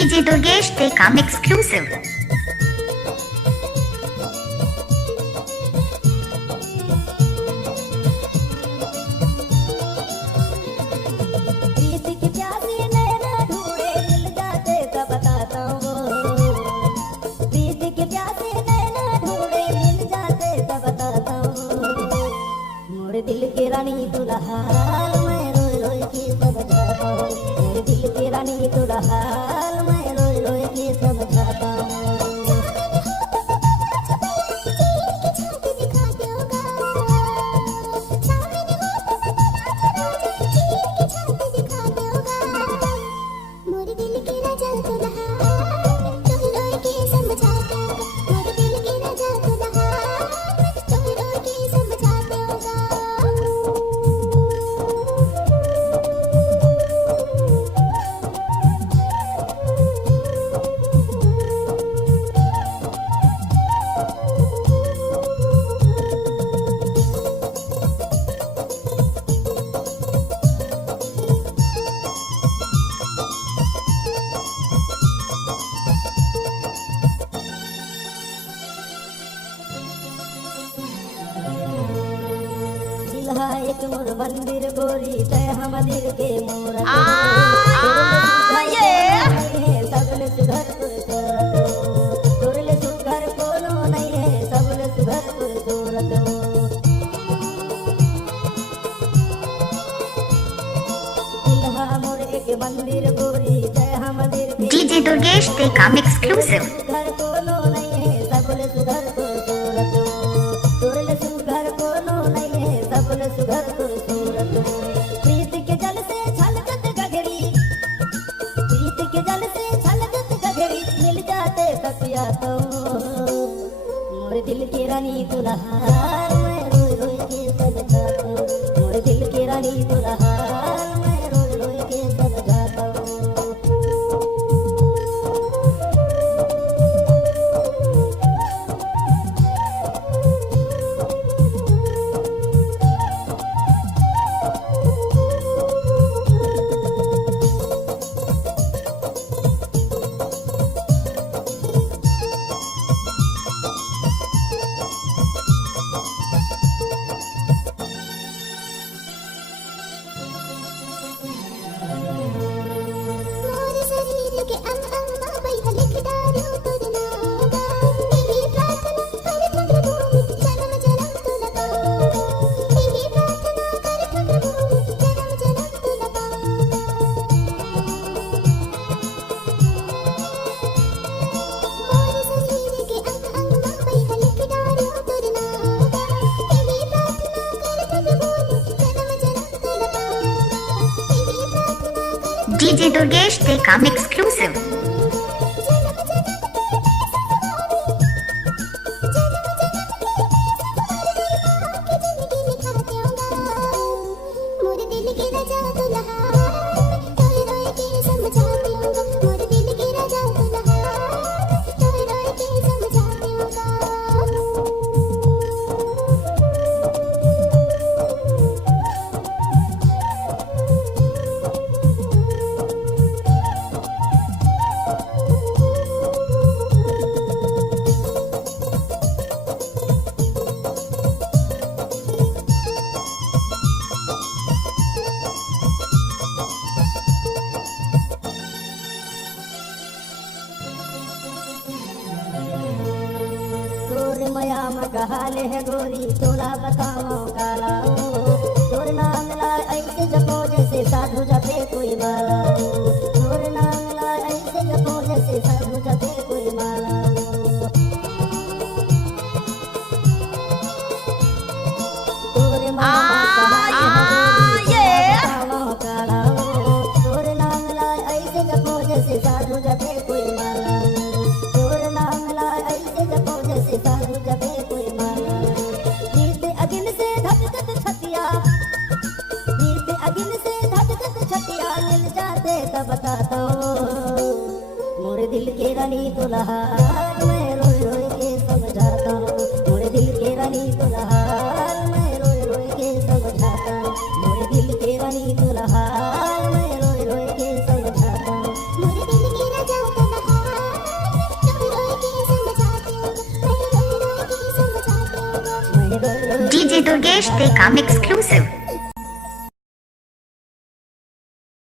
DJ Durgesh, they come exclusive. दिल के रानी दुल्हाल मैं रोई रोई के समझाता हूँ। मेरे दिल के रानी दुल्हाल मैं रोई रोई के समझाता हूँ। एक मोर मंदिर गोरी जय हम दिल के मोर सबले सुधर तोरले सुधर कोनो नहीं है सबले सुधर सूरत दिल्हा मोर एक मंदिर गोरी जय हम दिल के DJ Durgesh, they come exclusive. घर कोनो नहीं है सबले सुधर सूरत तोरले सुधर कोनो नहीं है सबले सुधर सूरत प्रीत के जल से छलकत गगरी प्रीत के जल से छलकत गगरी मिल जाते तपिया तो मोर दिल की रानी दुल्हाल मैं रोई रोई के समझाता हूँ। मोर दिल की रानी दुल्हाल मैं रोई रोई के समझाता हूँ। DJ Durgesh, they come exclusive. मयाम कहाले है गोरी तोला बताओ काला तोर नाम ला ऐसे जपो जैसे साधु जपे कोई माला तोर नाम ला ऐसे जपो जैसे साधु जपे कोई माला तोर मयाम कहाले है गोरी तोला बताओ काला तोर नाम ला ऐसे जपो जैसे साधु जपे कोई माला तोर नाम ला ऐसे जपो जैसे साधु जपे कोई माला नीत अगिन से धधकत छतिया नीत अगिन से धधकत छतिया मिल जाते तब बताता हूँ। मोर दिल के रानी दुल्हाल मैं रोई रोई के समझाता हूँ। मोर दिल के रानी दुल्हाल मैं रोई रोई के समझाता हूँ। मोर दिल के रानी दुल्हाल मैं रोई रोई के समझाता हूँ। मोर दिल के राजा DJ Durgesh Tekam exclusive.